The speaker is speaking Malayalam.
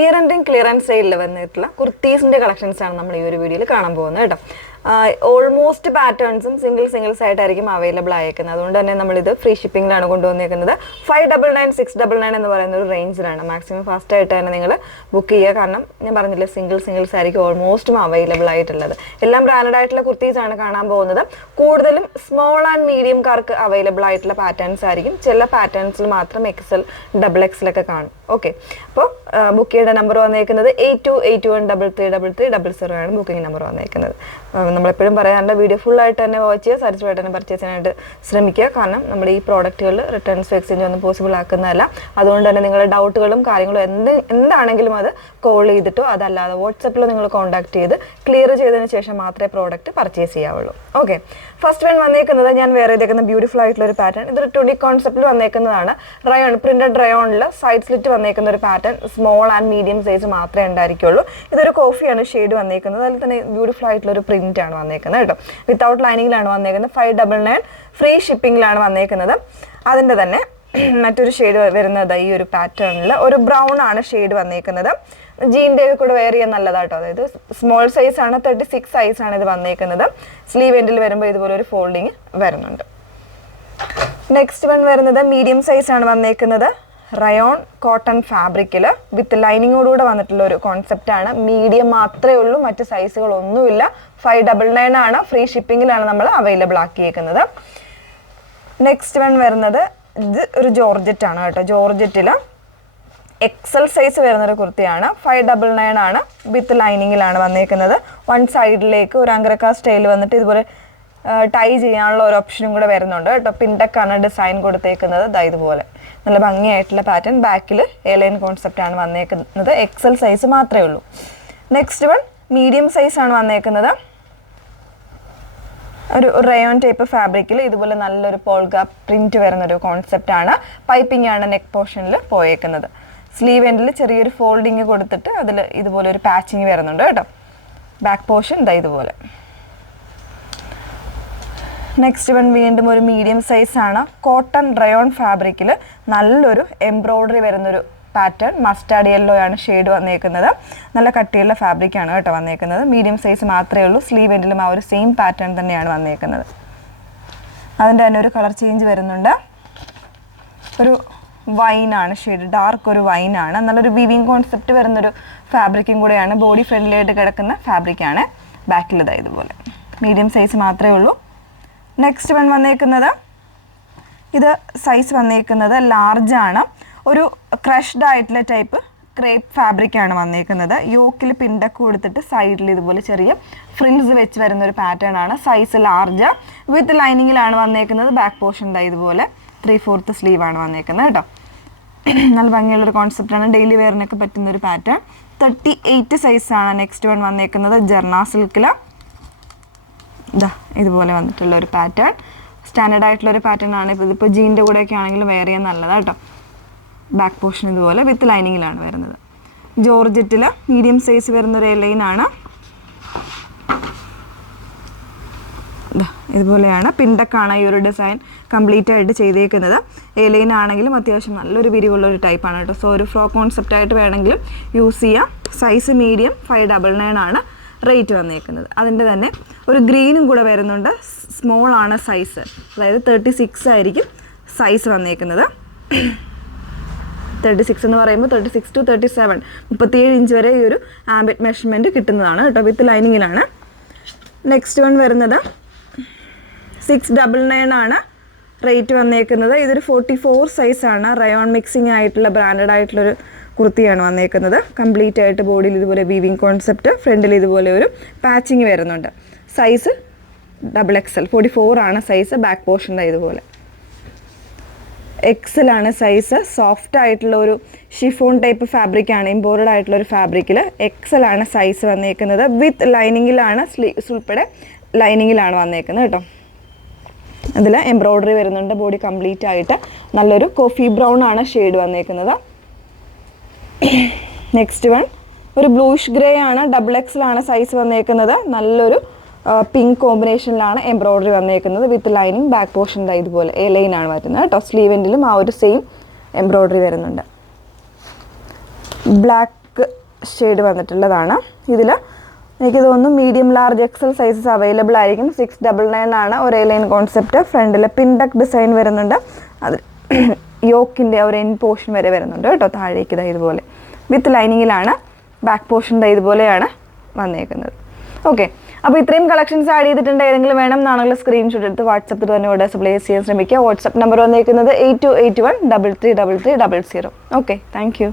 ഇയർ എൻഡിങ് ക്ലിയറൻസ് സെയിലിൽ വന്നിട്ടുള്ള കുർത്തീസിന്റെ കളക്ഷൻസ് ആണ് നമ്മൾ ഈ ഒരു വീഡിയോയിൽ കാണാൻ പോകുന്നത് കേട്ടോ. ഓൾമോസ്റ്റ് പാറ്റേൺസും സിംഗിൾസ് ആയിട്ടായിരിക്കും അവൈലബിൾ ആയേക്കുന്നത്. അതുകൊണ്ട് തന്നെ നമ്മളിത് ഫ്രീ ഷിപ്പിംഗിലാണ് കൊണ്ടുവന്നേക്കുന്നത്. 599, 699 എന്ന് പറയുന്ന ഒരു റേഞ്ചിലാണ്. മാക്സിമം ഫാസ്റ്റ് ആയിട്ട് തന്നെ നിങ്ങൾ ബുക്ക് ചെയ്യുക. കാരണം ഞാൻ പറഞ്ഞില്ല, സിംഗിൾസ് ആയിരിക്കും ഓൾമോസ്റ്റും അവൈലബിൾ ആയിട്ടുള്ളത്. എല്ലാം ബ്രാൻഡഡ് ആയിട്ടുള്ള കുർത്തീസ് ആണ് കാണാൻ പോകുന്നത്. കൂടുതലും സ്മോൾ ആൻഡ് മീഡിയംകാർക്ക് അവൈലബിൾ ആയിട്ടുള്ള പാറ്റേൺസ് ആയിരിക്കും. ചില പാറ്റേൺസിൽ മാത്രം XL, XXL ഒക്കെ കാണും. ഓക്കെ, അപ്പോൾ ബുക്ക് ചെയ്യേണ്ട നമ്പർ വന്നേക്കുന്നത് 8281333300 ആണ് ബുക്കിംഗ് നമ്പർ വന്നേക്കുന്നത്. നമ്മളെപ്പോഴും പറയാറുണ്ട്, വീഡിയോ ഫുൾ ആയിട്ട് തന്നെ വാച്ച് ചെയ്യുക, സാറ്റിസ്ഫൈഡ് തന്നെ പർച്ചേസ് ചെയ്യാനായിട്ട് ശ്രമിക്കുക. കാരണം നമ്മുടെ ഈ പ്രോഡക്റ്റുകളിൽ റിട്ടേൺസ് എക്സ്ചേഞ്ച് ഒന്നും പോസിബിൾ ആക്കുന്നതല്ല. അതുകൊണ്ട് തന്നെ നിങ്ങളുടെ ഡൗട്ടുകളും കാര്യങ്ങളും എന്താണെങ്കിലും അത് കോൾ ചെയ്തിട്ടോ അതല്ലാതെ വാട്സപ്പിൽ നിങ്ങൾ കോൺടാക്ട് ചെയ്ത് ക്ലിയർ ചെയ്തതിന് ശേഷം മാത്രമേ പ്രോഡക്റ്റ് പർച്ചേസ് ചെയ്യാവുള്ളൂ. ഓക്കെ, ഫസ്റ്റ് വൺ വന്നേക്കുന്നത് ഞാൻ വേറെ ഇതേക്കുന്ന ബ്യൂട്ടിഫുൾ ആയിട്ടുള്ള ഒരു പാറ്റേൺ. ഇതൊരു ട്യൂണിക് കോൺസെപ്റ്റിൽ വന്നേക്കുന്നതാണ്. റയോൺ, പ്രിന്റഡ് റയോണിൽ സൈഡ് സ്ലിറ്റ് വന്നേക്കുന്ന ഒരു pattern. Small and medium size മാത്രമേ ഉണ്ടായിരിക്കുള്ളൂ. ഇതൊരു കോഫിയാണ് ഷെയ്ഡ് വന്നേക്കുന്നത്. അതിൽ തന്നെ ബ്യൂട്ടിഫുൾ ആയിട്ടുള്ള ഒരു പ്രിന്റ് ആണ് വന്നേക്കുന്നത് കേട്ടോ. വിത്തൗട്ട് ലൈനിങ്ങിലാണ് വന്നേക്കുന്നത്. 599 ഫ്രീ ഷിപ്പിംഗിലാണ് വന്നേക്കുന്നത്. അതിൻ്റെ തന്നെ മറ്റൊരു ഷെയ്ഡ് വരുന്നത് ഈ ഒരു പാറ്റേണിൽ ഒരു ബ്രൗൺ ആണ് ഷെയ്ഡ് വന്നേക്കുന്നത്. ജീൻ്റെ കൂടെ വെയർ ചെയ്യാൻ നല്ലതാട്ടോ. അതായത് സ്മോൾ സൈസ് ആണ്, 36 സൈസ് ആണ് ഇത് വന്നേക്കുന്നത്. സ്ലീവ് എൻഡിൽ വരുമ്പോൾ ഇതുപോലെ ഒരു ഫോൾഡിങ് വരുന്നുണ്ട്. നെക്സ്റ്റ് വൺ വരുന്നത് മീഡിയം സൈസ് ആണ് വന്നേക്കുന്നത്. റയോൺ കോട്ടൺ ഫാബ്രിക്കിൽ വിത്ത് ലൈനിങ്ങോടുകൂടെ വന്നിട്ടുള്ള ഒരു കോൺസെപ്റ്റ് ആണ്. മീഡിയം മാത്രമേ ഉള്ളൂ, മറ്റ് സൈസുകളൊന്നുമില്ല. 599 ആണ്. ഫ്രീ ഷിപ്പിങ്ങിലാണ് നമ്മൾ അവൈലബിൾ ആക്കിയേക്കുന്നത്. നെക്സ്റ്റ് വൺ വരുന്നത് ഇത് ഒരു ജോർജറ്റ് ആണ് കേട്ടോ. ജോർജറ്റിൽ XL സൈസ് വരുന്നൊരു കുർത്തിയാണ്. 599 ആണ്. വിത്ത് ലൈനിങ്ങിലാണ് വന്നേക്കുന്നത്. വൺ സൈഡിലേക്ക് ഒരു അങ്കരക്ക സ്റ്റൈൽ വന്നിട്ട് ഇതുപോലെ ടൈ ചെയ്യാനുള്ള ഒരു ഓപ്ഷനും കൂടെ വരുന്നുണ്ട് കേട്ടോ. പിൻടെക്കാണ് ഡിസൈൻ കൊടുത്തേക്കുന്നത്. ഇതുപോലെ നല്ല ഭംഗിയായിട്ടുള്ള പാറ്റേൺ. ബാക്കിൽ എലൈൻ കോൺസെപ്റ്റ് ആണ് വന്നേക്കുന്നത്. XL സൈസ് മാത്രമേ ഉള്ളൂ. നെക്സ്റ്റ് വൺ മീഡിയം സൈസ് ആണ് വന്നേക്കുന്നത്. ഒരു റയോൺ ടൈപ്പ് ഫാബ്രിക്കിൽ ഇതുപോലെ നല്ലൊരു പോൾഗ പ്രിന്റ് വരുന്നൊരു കോൺസെപ്റ്റ് ആണ്. പൈപ്പിംഗ് ആണ് നെക്ക് പോർഷനിൽ പോയേക്കുന്നത്. സ്ലീവ് എൻഡിൽ ചെറിയൊരു ഫോൾഡിങ് കൊടുത്തിട്ട് അതിൽ ഇതുപോലെ ഒരു പാച്ചിങ് വരുന്നുണ്ട് കേട്ടോ. ബാക്ക് പോർഷൻ ഇതുപോലെ. നെക്സ്റ്റ് വൺ വീണ്ടും ഒരു മീഡിയം സൈസ് ആണ്. കോട്ടൺ റയോൺ ഫാബ്രിക്കിൽ നല്ലൊരു എംബ്രോയ്ഡറി വരുന്നൊരു പാറ്റേൺ. മസ്റ്റാർഡ് യെല്ലോ ആണ് ഷെയ്ഡ് വന്നേക്കുന്നത്. നല്ല കട്ടിയുള്ള ഫാബ്രിക് ആണ് കേട്ടോ വന്നേക്കുന്നത്. മീഡിയം സൈസ് മാത്രമേ ഉള്ളൂ. സ്ലീവ് എൻഡിലും ആ ഒരു സെയിം പാറ്റേൺ തന്നെയാണ് വന്നേക്കുന്നത്. അതിൻ്റെ തന്നെ ഒരു കളർ ചേഞ്ച് വരുന്നുണ്ട്. ഒരു വൈനാണ് ഷെയ്ഡ്, ഡാർക്ക് ഒരു വൈനാണ്. നല്ലൊരു വീവിങ് കോൺസെപ്റ്റ് വരുന്നൊരു ഫാബ്രിക്കും കൂടെയാണ്. ബോഡി ഫ്രണ്ട്ലി ആയിട്ട് കിടക്കുന്ന ഫാബ്രിക്കാണ്. ബാക്കിൽ ഇതുപോലെ മീഡിയം സൈസ് മാത്രമേ ഉള്ളൂ. നെക്സ്റ്റ് വൺ വന്നേക്കുന്നത് ഇത് സൈസ് വന്നേക്കുന്നത് ലാർജ് ആണ്. ഒരു ക്രഷ്ഡ് ആയിട്ടുള്ള ടൈപ്പ് ക്രേപ്പ് ഫാബ്രിക്കാണ് വന്നേക്കുന്നത്. യോക്കിൽ പിൻഡക്ക് കൊടുത്തിട്ട് സൈഡിൽ ഇതുപോലെ ചെറിയ ഫ്രിൽസ് വെച്ച് വരുന്നൊരു പാറ്റേൺ ആണ്. സൈസ് ലാർജ് വിത്ത് ലൈനിങ്ങിലാണ് വന്നേക്കുന്നത്. ബാക്ക് പോർഷൻ ഇതുപോലെ 3/4 സ്ലീവ് ആണ് വന്നേക്കുന്നത് കേട്ടോ. നല്ല ഭംഗിയുള്ളൊരു കോൺസെപ്റ്റാണ്. ഡെയിലി വെയറിനൊക്കെ പറ്റുന്നൊരു പാറ്റേൺ. 38 സൈസാണ് നെക്സ്റ്റ് വൺ വന്നേക്കുന്നത്. ജർണ സിൽക്കിൽ ഇതുപോലെ വന്നിട്ടുള്ള ഒരു പാറ്റേൺ. സ്റ്റാൻഡേർഡ് ആയിട്ടുള്ളൊരു പാറ്റേൺ ആണ്. ഇതിപ്പോൾ ജീൻ്റെ കൂടെയൊക്കെ ആണെങ്കിലും വെയർ ചെയ്യാൻ നല്ലതാണ് കേട്ടോ. ബാക്ക് പോർഷൻ ഇതുപോലെ വിത്ത് ലൈനിങ്ങിലാണ് വരുന്നത്. ജോർജറ്റിൽ മീഡിയം സൈസ് വരുന്നൊരു എലൈനാണ്. ഇതുപോലെയാണ്. പിൻഡക്കാണ് ഈ ഒരു ഡിസൈൻ കംപ്ലീറ്റ് ആയിട്ട് ചെയ്തേക്കുന്നത്. എലൈൻ ആണെങ്കിലും അത്യാവശ്യം നല്ലൊരു വിരിവുള്ളൊരു ടൈപ്പാണ് കേട്ടോ. സോ ഒരു ഫ്രോക്ക് കോൺസെപ്റ്റായിട്ട് വേണമെങ്കിലും യൂസ് ചെയ്യാം. Size medium. 599 ആണ് റേറ്റ് വന്നേക്കുന്നത്. അതിൻ്റെ തന്നെ ഒരു ഗ്രീനും കൂടെ വരുന്നുണ്ട്. സ്മോൾ ആണ് സൈസ്. അതായത് 36 ആയിരിക്കും സൈസ് വന്നേക്കുന്നത്. 36 എന്ന് പറയുമ്പോൾ 36 to 37, 37 ഇഞ്ച് വരെ ഈ ഒരു ആംബിറ്റ് മെഷർമെൻറ്റ് കിട്ടുന്നതാണ് കേട്ടോ. വിത്ത് ലൈനിങ്ങിലാണ്. നെക്സ്റ്റ് വൺ വരുന്നത് 699 ആണ് റേറ്റ് വന്നേക്കുന്നത്. ഇതൊരു 44 സൈസാണ്. റയോൺ മിക്സിങ് ആയിട്ടുള്ള ബ്രാൻഡഡ് ആയിട്ടുള്ളൊരു കുർത്തിയാണ് വന്നേക്കുന്നത്. കംപ്ലീറ്റ് ആയിട്ട് ബോഡിയിൽ ഇതുപോലെ വീവിങ് കോൺസെപ്റ്റ്. ഫ്രണ്ടിൽ ഇതുപോലെ ഒരു പാച്ചിങ് വരുന്നുണ്ട്. Size XXL. 44 ആണ് സൈസ്. ബാക്ക് പോർഷൻ ഇതുപോലെ XL ആണ് സൈസ്. സോഫ്റ്റ് ആയിട്ടുള്ള ഒരു ഷിഫോൺ ടൈപ്പ് ഫാബ്രിക്കാണ്. ഇമ്പോർട്ടഡ് ആയിട്ടുള്ള ഒരു ഫാബ്രിക്കിൽ XL ആണ് സൈസ് വന്നേക്കുന്നത്. വിത്ത് ലൈനിങ്ങിലാണ്. സ്ലീവ്സ് ഉൾപ്പെടെ ലൈനിങ്ങിലാണ് വന്നേക്കുന്നത് കേട്ടോ. അതിൽ എംബ്രോയ്ഡറി വരുന്നുണ്ട്. ബോഡി കംപ്ലീറ്റ് ആയിട്ട് നല്ലൊരു കോഫി ബ്രൗൺ ആണ് ഷെയ്ഡ് വന്നേക്കുന്നത്. നെക്സ്റ്റ് വൺ ഒരു ബ്ലൂഷ് ഗ്രേ ആണ്. XXL ആണ് സൈസ് വന്നേക്കുന്നത്. നല്ലൊരു പിങ്ക് കോമ്പിനേഷനിലാണ് എംബ്രോയ്ഡറി വന്നേക്കുന്നത്. With lining. ബാക്ക് പോർഷൻ ഇതുപോലെ എലൈൻ ആണ് വരുന്നത് കേട്ടോ. സ്ലീവ് എൻഡിലും ആ ഒരു സെയിം എംബ്രോയ്ഡറി വരുന്നുണ്ട്. ബ്ലാക്ക് പിങ്ക് ഷെയ്ഡ് വന്നിട്ടുള്ളതാണ്. ഇതിൽ എനിക്ക് തോന്നുന്നു medium large XL sizes available ആയിരിക്കും. 699 ആണ് ഒരു ലൈൻ കോൺസെപ്റ്റ്. ഫ്രണ്ടിൽ പിൻഡക് ഡിസൈൻ വരുന്നുണ്ട്. അത് യോക്കിൻ്റെ ഒരു എൻ പോർഷൻ വരെ വരുന്നുണ്ട് കേട്ടോ. താഴേക്ക് ഇതാ ഇതുപോലെ വിത്ത് ലൈനിങ്ങിലാണ്. ബാക്ക് പോർഷൻ ഇതുപോലെയാണ് വന്നേക്കുന്നത്. ഓക്കെ, അപ്പോൾ ഇത്രയും കളക്ഷൻസ് ആഡ് ചെയ്തിട്ടുണ്ട്. ഏതെങ്കിലും വേണം എന്നാണെങ്കിൽ സ്ക്രീൻഷോട്ട് എടുത്ത് വാട്സപ്പിൽ തന്നെ ഓർഡേഴ്സ് പ്ലേസ് ചെയ്യാൻ ശ്രമിക്കുക. വാട്സപ്പ് നമ്പർ വന്നേക്കുന്നത് 8281333300. Okay, thank you.